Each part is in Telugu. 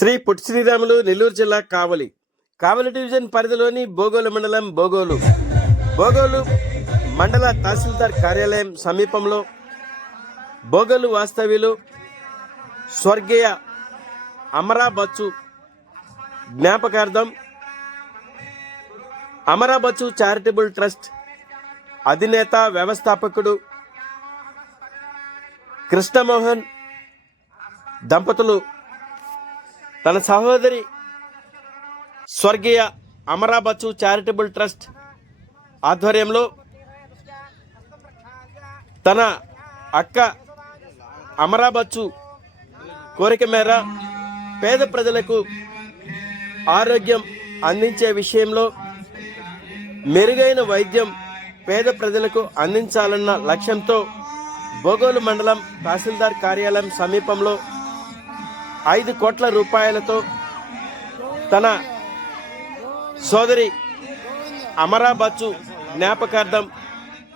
శ్రీ పొట్టి శ్రీరాములు నెల్లూరు జిల్లా కావలి డివిజన్ పరిధిలోని బోగోలు మండలం బోగోలు మండల తహసీల్దార్ కార్యాలయం సమీపంలో బోగోలు వాస్తవ్యులు స్వర్గీయ అమరా బచ్చు జ్ఞాపకార్థం అమరా బచ్చు చారిటబుల్ ట్రస్ట్ అధినేత వ్యవస్థాపకుడు కృష్ణమోహన్ దంపతులు తన సహోదరి స్వర్గీయ అమరా బచ్చు చారిటబుల్ ట్రస్ట్ ఆధ్వర్యంలో తన అక్క అమరా బచ్చు కోరిక మేర పేద ప్రజలకు ఆరోగ్యం అందించే విషయంలో మెరుగైన వైద్యం పేద ప్రజలకు అందించాలన్న లక్ష్యంతో బోగోలు మండలం తహసీల్దార్ కార్యాలయం సమీపంలో 5 కోట్ల రూపాయలతో తన సోదరి అమరా బచ్చు జ్ఞాపకార్థం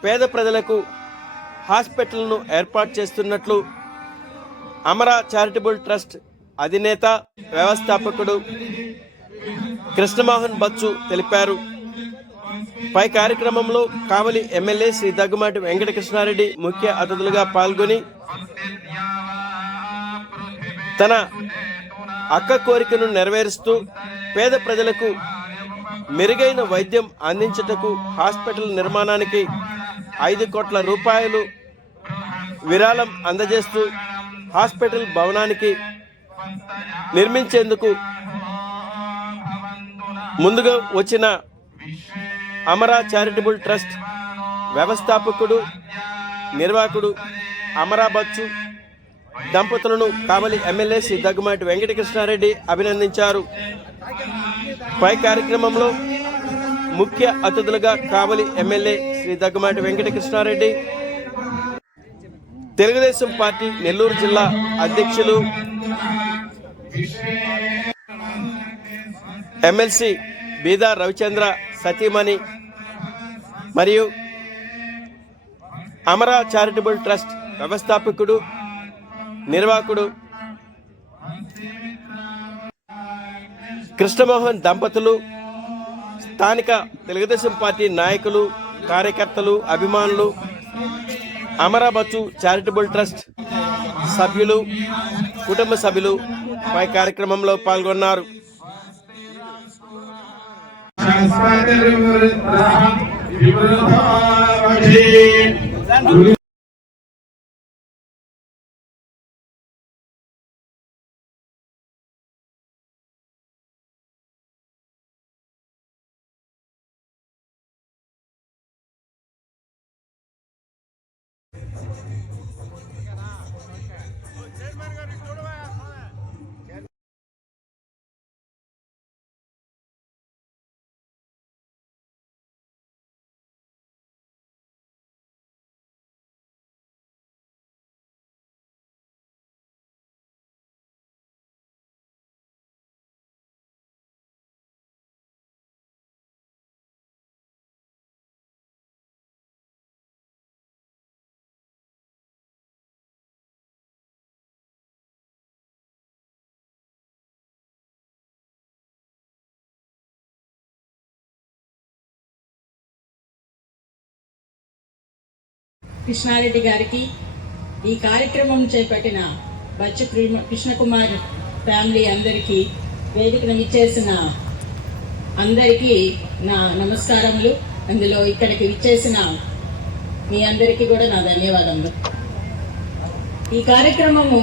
పేద ప్రజలకు హాస్పిటల్ను ఏర్పాటు చేస్తున్నట్లు అమరా చారిటబుల్ ట్రస్ట్ అధినేత వ్యవస్థాపకుడు కృష్ణమోహన్ బచ్చు తెలిపారు. పై కార్యక్రమంలో కావలి ఎమ్మెల్యే శ్రీ దగ్గుమాటి వెంకటకృష్ణారెడ్డి ముఖ్య అతిథులుగా పాల్గొని తన అక్క కోరికను నెరవేరుస్తూ పేద ప్రజలకు మెరుగైన వైద్యం అందించుటకు హాస్పిటల్ నిర్మాణానికి 5 కోట్ల రూపాయలు విరాళం అందజేస్తూ హాస్పిటల్ భవనానికి నిర్మించేందుకు ముందుగా వచ్చిన అమరా చారిటబుల్ ట్రస్ట్ వ్యవస్థాపకుడు నిర్వాహకుడు అమరా బచ్చు దంపతులను కావలి ఎమ్మెల్యే శ్రీ దగ్గుమాటి వెంకటకృష్ణారెడ్డి అభినందించారు. పై కార్యక్రమంలో ముఖ్య అతిథులుగా కావలి ఎమ్మెల్యే శ్రీ దగ్గుమాటి వెంకటకృష్ణారెడ్డి, తెలుగుదేశం పార్టీ నెల్లూరు జిల్లా అధ్యక్షులు ఎమ్మెల్సీ బీదా రవిచంద్ర సతీమణి మరియు అమరా చారిటబుల్ ట్రస్ట్ వ్యవస్థాపకుడు నిర్వాహకుడు కృష్ణమోహన్ దంపతులు, స్థానిక తెలుగుదేశం పార్టీ నాయకులు, కార్యకర్తలు, అభిమానులు, అమరా బచ్చు చారిటబుల్ ట్రస్ట్ సభ్యులు, కుటుంబ సభ్యులు పై కార్యక్రమంలో పాల్గొన్నారు. కృష్ణారెడ్డి గారికి, ఈ కార్యక్రమం చేపట్టిన బచ్చు కృష్ణకుమార్ ఫ్యామిలీ అందరికీ, వేదికను విచ్చేసిన అందరికీ నా నమస్కారములు. అందులో ఇక్కడికి విచ్చేసిన మీ అందరికీ కూడా నా ధన్యవాదములు. ఈ కార్యక్రమము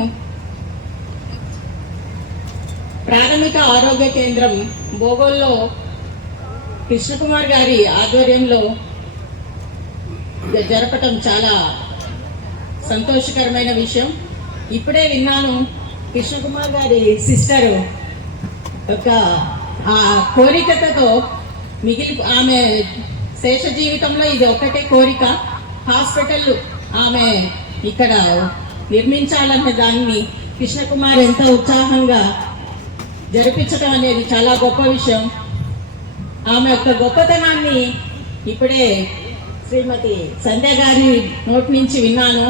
ప్రాథమిక ఆరోగ్య కేంద్రం బోగోల్లో కృష్ణకుమార్ గారి ఆధ్వర్యంలో జరపటం చాలా సంతోషకరమైన విషయం. ఇప్పుడే విన్నాను, కృష్ణకుమార్ గారి సిస్టరు ఒక ఆ కోరికతో ఆమె శేష జీవితంలో ఇది ఒక్కటే కోరిక, హాస్పిటల్ ఆమె ఇక్కడ నిర్మించాలన్న దాన్ని కృష్ణకుమార్ ఎంతో ఉత్సాహంగా జరిపించడం అనేది చాలా గొప్ప విషయం. ఆమె యొక్క గొప్పతనాన్ని ఇప్పుడే శ్రీమతి సంధ్య గారి నోటి నుంచి విన్నాను.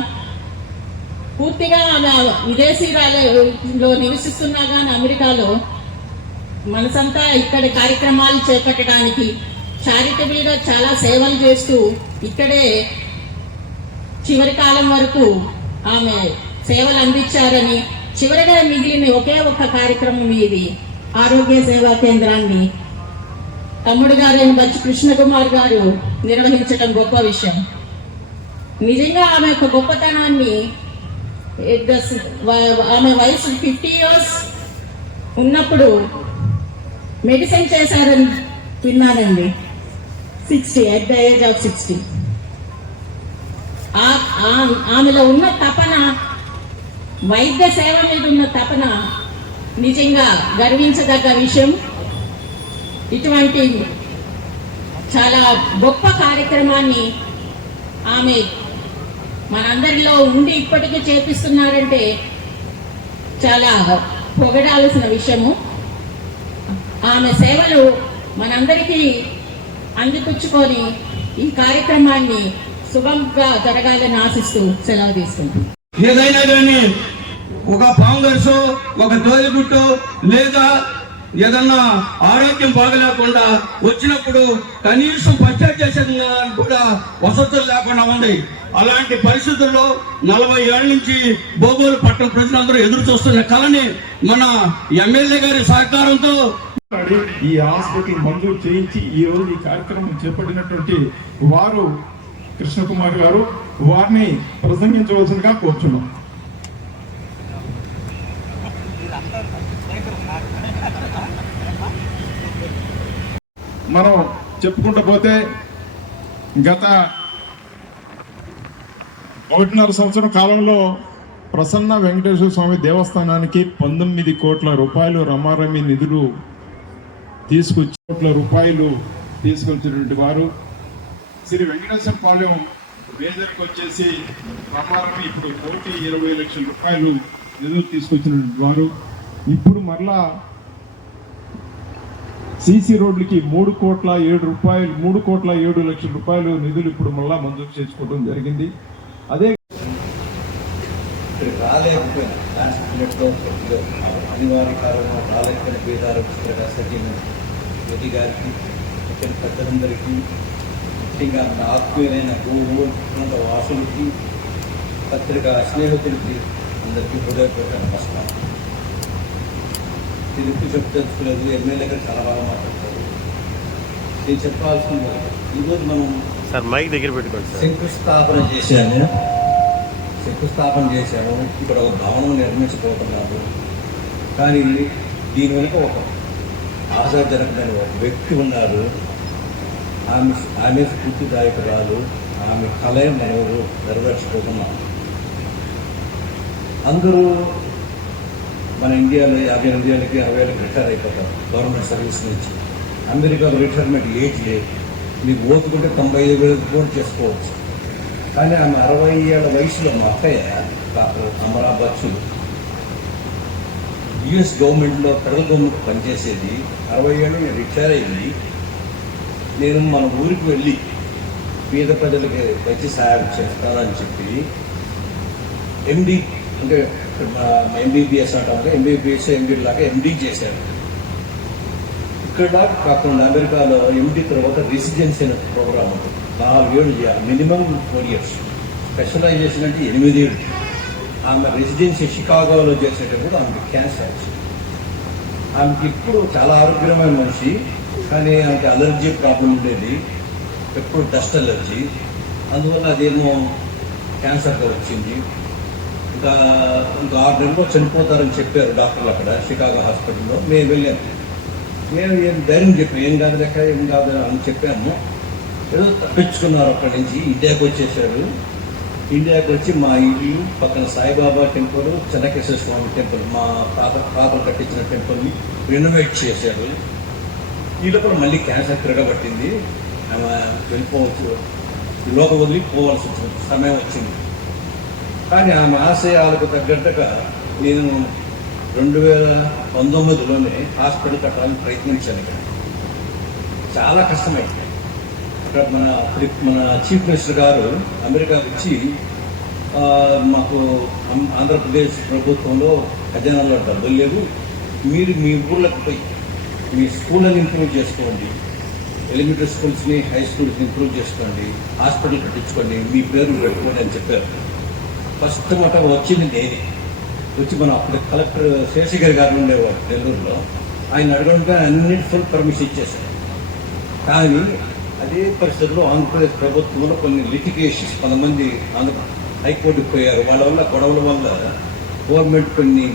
పూర్తిగా ఆమె విదేశీరాలలో నివసిస్తున్నా కానీ అమెరికాలో మనసంతా ఇక్కడ కార్యక్రమాలు చేపట్టడానికి చారిటబుల్గా చాలా సేవలు చేస్తూ ఇక్కడే చివరి కాలం వరకు ఆమె సేవలు అందించారని, చివరిగా మిగిలిన ఒకే ఒక్క కార్యక్రమం ఇది ఆరోగ్య సేవా కేంద్రాన్ని తమ్ముడు గారైన బచ్చి కృష్ణకుమార్ గారు నిర్వహించడం గొప్ప విషయం. నిజంగా ఆమె యొక్క గొప్పతనాన్ని ఆమె వయసు 50 years ఉన్నప్పుడు మెడిసిన్ చేశారని విన్నానండి. 60 at the age of 60. ఆమెలో ఉన్న తపన, వైద్య సేవ మీద ఉన్న తపన నిజంగా గర్వించదగ్గ విషయం. ఇటువంటి చాలా గొప్ప కార్యక్రమాన్ని ఆమె మనందరిలో ఉండి ఇప్పటికీ చేపిస్తున్నారంటే చాలా పొగడాల్సిన విషయము. ఆమె సేవలు మనందరికీ అందిపుచ్చుకొని ఈ కార్యక్రమాన్ని శుభంగా జరగాలని ఆశిస్తూ సెలవు తీసుకుంటాం. ఏదైనా కానీ ఒక పాంగర్సో, ఒక దోయగుట్టో లేదా ఏదన్నా ఆరోగ్యం బాగలేకుండా వచ్చినప్పుడు కనీసం పచ్చడి చేసేదానికి కూడా వసతులు లేకుండా ఉంది. అలాంటి పరిస్థితుల్లో 40 ఏళ్ల నుంచి బోగోలు పట్టణ ప్రజలందరూ ఎదురు చూస్తున్న కళని మన ఎమ్మెల్యే గారి సహకారంతో ఈ హాస్పిటల్ మంజూరు చేయించి ఈ రోజు ఈ కార్యక్రమం చేపట్టినటువంటి వారు కృష్ణకుమార్ గారు, వారిని ప్రసంగించవలసిందిగా కోరుచున్నాం. మనం చెప్పుకుంటూ పోతే గత 1.5 సంవత్సరం కాలంలో ప్రసన్న వెంకటేశ్వర స్వామి దేవస్థానానికి 19 కోట్ల రూపాయలు రమారమి నిధులు తీసుకొచ్చినటువంటి వారు. శ్రీ వెంకటేశ్వర పాలెం మేజర్కి వచ్చేసి రమారమి ఇప్పుడు 1,20,00,000 రూపాయలు నిధులు తీసుకొచ్చినటువంటి వారు. ఇప్పుడు మరలా సిసి రోడ్లకి 3,07,00,000 రూపాయలు నిధులు ఇప్పుడు మళ్ళా మంజూరు చేసుకోవడం జరిగింది. అదే అనివార్య కారణం రాలేకపోయిన బీదారు మోదీ గారికి, ఇక్కడ పెద్దలందరికీ, ముఖ్యంగా నా ఆత్మీయులైన ప్రాంత వాసులకి, పత్రికా స్నేహితులకి అందరికీ హృదయపూర్వక నమస్కారం. తెలుగు చెప్పుకోలేదు, ఎమ్మెల్యే గారు చాలా బాగా మాట్లాడతారు. నేను చెప్పాల్సింది, ఈరోజు మనం శంకుస్థాపన చేశాము. ఇక్కడ ఒక భవనం నిర్మించబోతున్నాము. కానీ దీని వెనుక ఒక ఆశాజనకమైన ఒక వ్యక్తి ఉన్నారు. ఆమె స్ఫూర్తిదాయకురాలు. ఆమె కళే మనం నెరవేర్చుకుంటున్నాం. అందరూ మన ఇండియాలో 58 ఏళ్ళకి 60 ఏళ్ళకి రిటైర్ అయిపోతారు గవర్నమెంట్ సర్వీస్ నుంచి. అమెరికాలో రిటైర్మెంట్ ఏజ్ లేదు. మీకు ఓటుకుంటే 95 ఏళ్ళకి కూడా చేసుకోవచ్చు. కానీ ఆమె 60 ఏళ్ళ వయసులో మా అక్కయ్య డాక్టర్ అమరా బచ్చు యుఎస్ గవర్నమెంట్లో ఫెడరల్ గవర్నమెంట్ పనిచేసేది. 60 ఏళ్ళు నేను రిటైర్ అయ్యింది. నేను మన ఊరికి వెళ్ళి పేద ప్రజలకి వచ్చి సహాయం చేస్తానని చెప్పి ఎండి అంటే ఎంబీబీఎస్ అంటారు, ఎంబీబీఎస్ ఎండి లాగా ఎండి చేశారు. ఇక్కడ కాకుండా అమెరికాలో ఎండి తర్వాత రెసిడెన్సీ అనే ప్రోగ్రామ్ ఉంటుంది. 4 ఏళ్ళు చేయాలి, మినిమం 4 years. స్పెషలైజేషన్ అంటే 8 ఏళ్ళు. ఆమె రెసిడెన్సీ షికాగోలో చేసేటప్పుడు ఆమెకి క్యాన్సర్ వచ్చింది. ఆమెకి ఇప్పుడు చాలా ఆరోగ్యమైన మనిషి, కానీ ఆమెకి అలర్జీ ప్రాబ్లం ఉండేది, ఎప్పుడు డస్ట్ అలర్జీ. అందువల్ల అదేమో క్యాన్సర్గా వచ్చింది. ఇంకా 6 నెలల్లో చనిపోతారని చెప్పారు డాక్టర్లు అక్కడ షికాగో హాస్పిటల్లో. మేము వెళ్ళాము. నేను ధైర్యం చెప్పాను, ఏం కాదు లెక్క, ఏం కాదు అని చెప్పాను. ఏదో తప్పించుకున్నారు అక్కడి నుంచి. ఇండియాకి వచ్చేసారు. ఇండియాకి వచ్చి మా ఇల్లు పక్కన సాయిబాబా టెంపుల్, చెన్నకేశ్వర స్వామి టెంపుల్, మా పాపలు కట్టించిన టెంపుల్ని రెనోవేట్ చేశారు. ఈ లోపల మళ్ళీ క్యాన్సర్ తిరగబట్టింది. ఆమె వెళ్ళిపోవచ్చు, లోక వదిలిపోవాల్సి వచ్చిన సమయం వచ్చింది. కానీ ఆమె ఆశయాలకు తగ్గట్టుగా నేను 2019లోనే హాస్పిటల్ కట్టాలని ప్రయత్నించాను. ఇక్కడ చాలా కష్టమైంది. ఇక్కడ మన చీఫ్ మినిస్టర్ గారు అమెరికాకి వచ్చి మాకు ఆంధ్రప్రదేశ్ ప్రభుత్వంలో ఖజానాలో డబ్బులు లేవు, మీరు మీ ఊర్లకు పోయి మీ స్కూళ్ళని ఇంప్రూవ్ చేసుకోండి, ఎలిమెంటరీ స్కూల్స్ని హై స్కూల్స్ని ఇంప్రూవ్ చేసుకోండి, హాస్పిటల్ కట్టించుకోండి, మీ పేరు పెట్టుకోండి అని చెప్పారు. ఫస్ట్ మాట వచ్చింది నేనే. వచ్చి మనం అప్పుడు కలెక్టర్ శేషగిరి గారు ఉండేవారు నెల్లూరులో, ఆయన అడగడంగా అన్నిటి ఫుల్ పర్మిషన్ ఇచ్చేశారు. కానీ అదే పరిస్థితుల్లో ఆంధ్రప్రదేశ్ ప్రభుత్వంలో కొన్ని లిటిగేషన్స్, కొంతమంది హైకోర్టుకు పోయారు. వాళ్ళ వల్ల గొడవల వల్ల గవర్నమెంట్ కొన్ని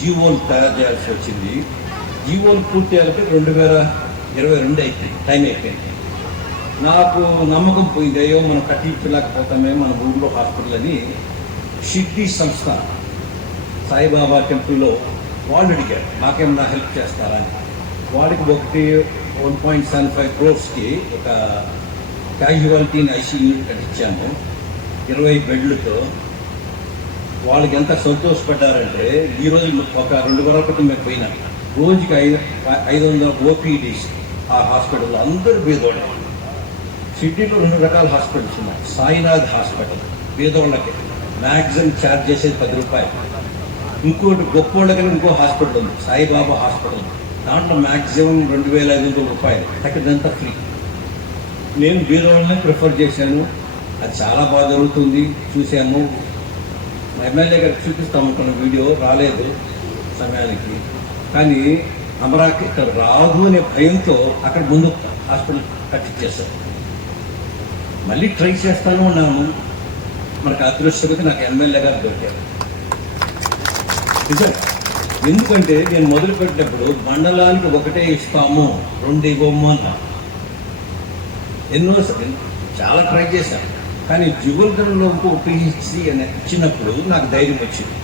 జీవోలు తయారు చేయాల్సి వచ్చింది. జీవోలు పూర్తి చేయాలంటే 2022 అయిపోయింది, టైం అయిపోయింది. నాకు నమ్మకం పోయింది, అయ్యో మనం కట్టించలేకపోతామే మన ఊళ్ళో హాస్పిటల్ అని. షిర్డీ సంస్థ సాయిబాబా టెంపుల్లో వాళ్ళు అడిగారు మాకేమన్నా హెల్ప్ చేస్తారా అని. వాళ్ళకి 1.75 crores ఒక క్యాజువాలిటీని ఐసీయూ కట్టించాము 20 బెడ్లతో. వాళ్ళకి ఎంత సంతోషపడ్డారంటే, ఈరోజు ఒక 2 వారాల క్రితం మేము పోయినా, రోజుకి 500 ఓపీడీస్ ఆ హాస్పిటల్లో, అందరూ పేదోళ్ళే. సిటీలో 2 రకాల హాస్పిటల్స్ ఉన్నాయి. సాయినాథ్ హాస్పిటల్ పేదోళ్ళకి మ్యాక్సిమం ఛార్జ్ చేసేది 10 రూపాయలు. ఇంకోటి గొప్పోళ్ళకని ఇంకో హాస్పిటల్ ఉంది, సాయిబాబా హాస్పిటల్, దాంట్లో మ్యాక్సిమం 2500 రూపాయలు, తగ్గదంతా ఫ్రీ. నేను పేదోళ్ళనే ప్రిఫర్ చేశాను. అది చాలా బాగా జరుగుతుంది, చూసాము. ఎమ్మెల్యే గారికి చూపిస్తామనుకున్న వీడియో రాలేదు సమయానికి. కానీ అమరావతి ఇక్కడ రాదు అనే భయంతో అక్కడ ముందు హాస్పిటల్ కట్టించేశారు. మళ్ళీ ట్రై చేస్తాను అన్నాను. మనకు అదృష్టంగా నాకు ఎమ్మెల్యే గారు దొరికారు. నిజం. ఎందుకంటే నేను మొదలుపెట్టినప్పుడు మండలానికి 1 ఇస్తాము 2 ఇవ్వము అన్నా. చాలా ట్రై చేశాను. కానీ జువల్గర్లో ఇంకో పిహెచ్సి అని ఇచ్చినప్పుడు నాకు ధైర్యం వచ్చింది.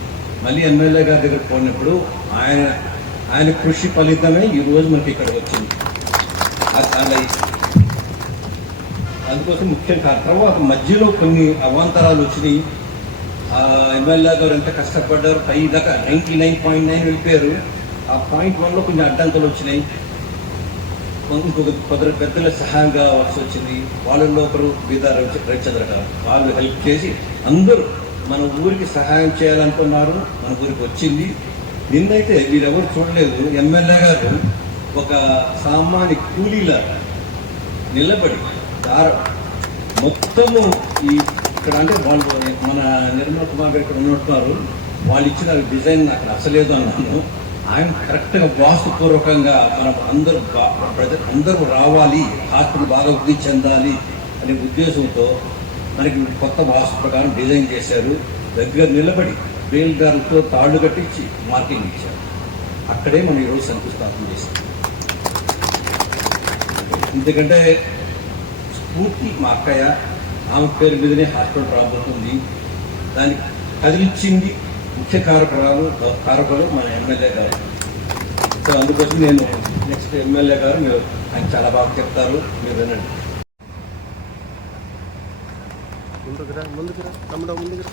మళ్ళీ ఎమ్మెల్యే గారి దగ్గర పోయినప్పుడు ఆయన కృషి ఫలితమే ఈరోజు మనకి ఇక్కడ వచ్చింది. అందుకోసం ముఖ్యంగా తర్వాత మధ్యలో కొన్ని అవాంతరాలు వచ్చినాయి. ఎమ్మెల్యే గారు ఎంత కష్టపడ్డారు, పై దాకా 99.9 వెళ్ళిపోయారు. ఆ 0.1లో కొన్ని అడ్డంకులు వచ్చినాయి. ఇంకొక కొందరు పెద్దల సహాయం కావాల్సి వచ్చింది. వాళ్ళలో ఒకరు బీదా రవిచంద్ర గారు, వాళ్ళు హెల్ప్ చేసి అందరూ మన ఊరికి సహాయం చేయాలనుకున్నారు. మన ఊరికి వచ్చింది. నిన్నైతే వీరెవరు చూడలేదు, ఎమ్మెల్యే గారు ఒక సామాన్య కూలీలా నిలబడి మొత్తము ఇక్కడ అంటే వాళ్ళు మన నిర్మల్ కుమార్ గారు ఇక్కడ ఉన్నట్టున్నారు, వాళ్ళు ఇచ్చిన డిజైన్ నాకు నచ్చలేదు అన్నాను. ఆయన కరెక్ట్గా వాస్తుపూర్వకంగా మనం అందరూ రావాలి, హాస్పిటల్ బాగా వృద్ధి చెందాలి అనే ఉద్దేశంతో మనకి కొత్త వాస్తు ప్రకారం డిజైన్ చేశారు. దగ్గర నిలబడి బేల్దారులతో తాళ్లు కట్టించి మార్కింగ్ ఇచ్చారు. అక్కడే మనం ఈరోజు శంకుస్థాపన చేశాం. ఎందుకంటే స్ఫూర్తి మా అక్కయ్య, ఆమె పేరు మీదనే హాస్పిటల్ రాబోతుంది. దానికి కదిలిచ్చింది ముఖ్య కారకులు మన ఎమ్మెల్యే గారు. సో అందుకోసం నేను నెక్స్ట్ ఎమ్మెల్యే గారు మీరు ఆయన చాలా బాగా చెప్తారు, మీరు వినండి. ముందుకురా తమ్ముడు, ముందుకురా.